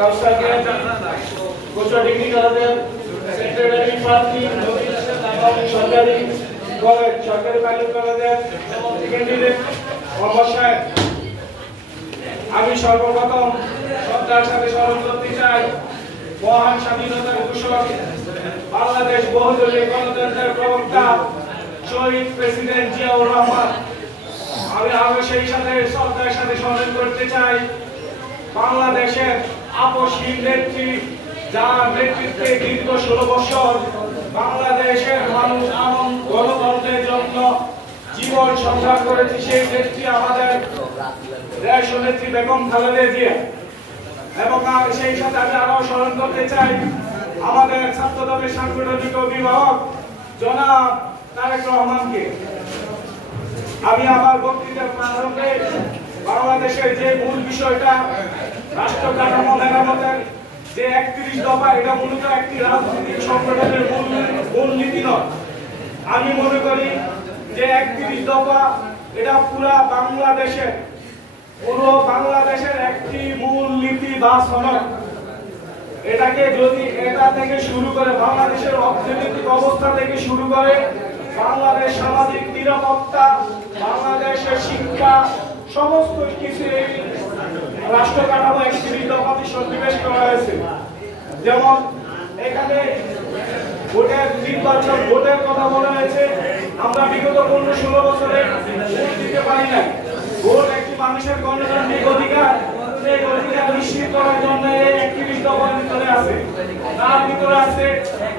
কাউসারকে কোচা degree কলেজের secretary প্রার্থী সরকারি কলেজ সরকারি পাইলট কলেজের সেকেন্ডারি মোহাম্মদ সাহেব। আমি সর্বপ্রথম শ্রদ্ধার সাথে স্মরণ করতে চাই মহান স্বাধীনতার ঘোষক বাংলাদেশ বহুদলীয় গণতন্ত্রের প্রবক্তা শহীদ প্রেসিডেন্ট জিয়াউর রহমান। আমি সেই সাথে শ্রদ্ধার সাথে স্মরণ করতে চাই বাংলাদেশের আপসহীন নেত্রী, যার নেতৃত্বে দীর্ঘ 16 বছর বাংলাদেশের মানুষ গণতন্ত্রের জন্য জীবন সংগ্রাম করেছে। সেই নেত্রী আমাদের দেশ নেত্রী বেগম খালেদা জিয়া। এবং সেই সাথে আমি আরো স্মরণ করতে চাই আমাদের ছাত্রদলের সাংগঠনিক অভিভাবক জনাব তারেক রহমানকে। আমি আমার বক্তৃতার প্রারম্ভে বাংলাদেশের যে মূল বিষয়টা রাষ্ট্র কাঠামো মেরামতের যে 31 দফা, এটা মূলত একটি রাজনৈতিক সংগঠনের মূল নীতি নয়। আমি মনে করি যে 31 দফা এটা পুরো বাংলাদেশের একটি মূল নীতি বা সনদ। এটাকে যদি এটা থেকে শুরু করে বাংলাদেশের অর্থনৈতিক অবস্থা থেকে শুরু করে বাংলাদেশ সামাজিক নিরাপত্তা, বাংলাদেশের শিক্ষা, সমস্ত কিছু এই রাষ্ট্র কাঠামো 31 দফাতে সন্নিবেশ করা হয়েছে। যেমন এখানে ভোটের কথা বলা হয়েছে। আমরা বিগত 15-16 বছরে ভোট দিতে পারি না। ভোট একটি মানুষের গণতান্ত্রিক অধিকার, সেই অধিকার নিশ্চিত করার জন্য এই 31 দফার ভিতরে আছে। তার ভিতরে আছে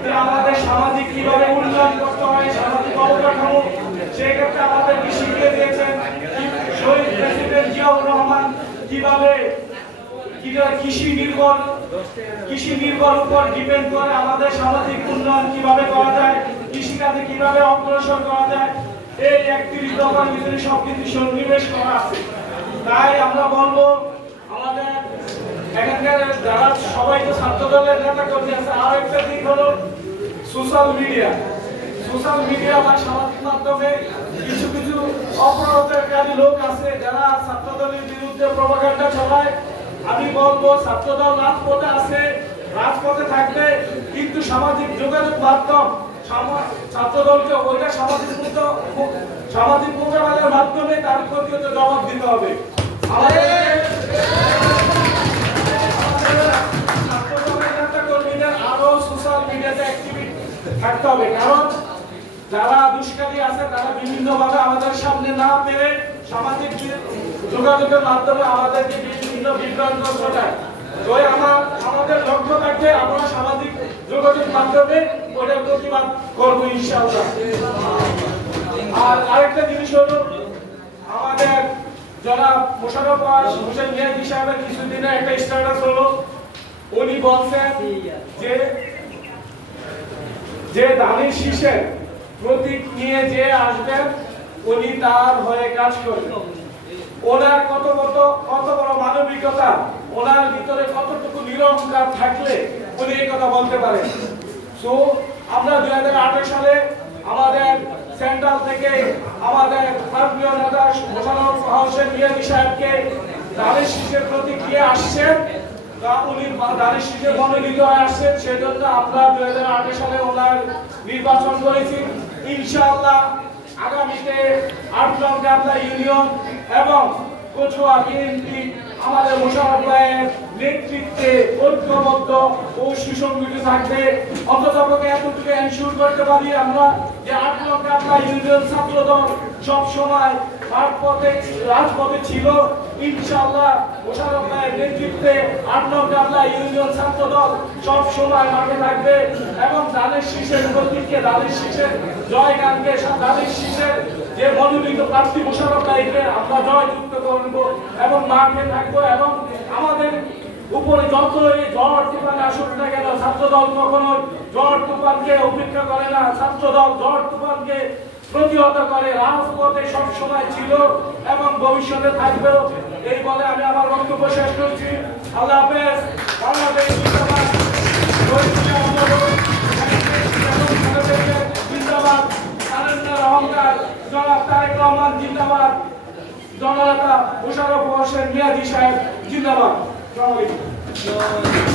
যে আমাদের সামাজিক কিভাবে উন্নয়ন করতে হয়, সামাজিক অবকাঠামো। সেই ক্ষেত্রে আমাদেরকে শিখিয়ে দিয়েছেন শহীদ প্রেসিডেন্ট জিয়াউর রহমান কিভাবে কৃষি নির্ভর উপর ডিপেন্ড করে আমাদের সামাজিক উন্নয়ন কিভাবে করা যায়, কৃষিকাজে কিভাবে অগ্রসর করা যায়, এই 31 দফার ভিতরে সবকিছু সন্নিবেশ করা আছে। তাই আমরা বলবো আমাদের এখানকার যারা সবাই তো ছাত্র দলের নেতা কর্মী আছে, আর একটা দিক হলো সোশ্যাল মিডিয়া বা সামাজিক মাধ্যমে কিছু অপরাধকারী লোক আছে যারা ছাত্র দলের বিরুদ্ধে প্রপাগান্ডা চালায়। আমি বলবো ছাত্রদল রাজপথে আছে, রাজপথে থাকবে, কিন্তু সামাজিক যোগাযোগ মাধ্যম ছাত্রদলকে ওইটা সামাজিক প্রচারণার মাধ্যমে তার প্রতিহত জবাব দিতে হবে। ছাত্রদলের নেতা কর্মীদের আরো সোশ্যাল মিডিয়াতে অ্যাক্টিভ থাকতে হবে, কারণ যারা দুষ্কারী আছে তারা বিভিন্নভাবে আমাদের সামনে না পেরে সামাজিক যোগাযোগের মাধ্যমে আমাদেরকে বিভিন্ন বিভ্রান্ত ঘটায়। তো আমাদের লক্ষ্য থাকবে আমরা সামাজিক যোগাযোগ মাধ্যমে ওটার প্রতিবাদ করবো ইনশাআল্লাহ। আর আরেকটা জিনিস হলো আমাদের জনাব মোশাররফ হোসেন মিয়াজি সাহেবের কিছুদিনে একটা স্ট্যাটাস হলো, উনি বলছেন যে ধানের শীষের প্রতীক নিয়ে যে আসবেন উনি তার হয়ে কাজ করবেন। ওনার কত বড় মানবিকতা, ওনার ভিতরে কতটুকু নিরহংকার থাকলে উনি এই কথা বলতে পারেন। সো আমরা 2018 সালে আমাদের সেন্ট্রাল থেকে আমাদের প্রিয় নেতা মোশাররফ হোসেন মিয়াজি সাহেবকে ধানের শীষের প্রতীক নিয়ে আসছেন, উনি ধানের শীষে মনোনীত হয়ে আসছেন। সেজন্য আমরা 2018 সালে ওনার নির্বাচন করেছি। ইনশাআল্লাহ আগামীতে 8 নং গাবলা ইউনিয়ন এবং কচুয়া বিএনপি আমাদের মোশাররফ ভাইয়ের নেতৃত্বে ঐক্যবদ্ধ ও সুসংগঠিত থাকবে। অন্ততপক্ষে এতটুকু এনশিওর করতে পারি আমরা যে 8 নং গাবলা ইউনিয়ন ছাত্রদল সব সময় রাজপথে ছিল। ইনশাআল্লাহ মোশাররফ ভাইয়ের নেতৃত্বে 8 নং গাবলা ইউনিয়ন ছাত্রদল সব সময় মাঠে থাকবে এবং ধানের শীষের প্রতীককে, ধানের শীষের জয়গানকে, ধানের শীষের যে মনোনীত প্রার্থী মোশাররফ ভাইকে আমরা জয়যুক্ত করব এবং মাঠে থাকবো। এবং আমাদের উপরে যত ঝড় তুফান আসুক না কেন, ছাত্রদল কখনো ঝড় তুফানকে উপেক্ষা করে না। ছাত্রদল ঝড় তুফানকে প্রতিহত করে, রাজপথে সব সময় ছিল এবং ভবিষ্যতে থাকবেও। এই বলে আমি আমার বক্তব্য শেষ করছি। আল্লাহ হাফেজ। বাংলাদেশ জিন্দাবাদ, জিন্দাবাদ, অহংকার জনাব তারেক রহমান জিন্দাবাদ, জননেতা মোশাররফ হোসেন মিয়াজি সাহেব জিন্দাবাদ। আসসালামু আলাইকুম। জয়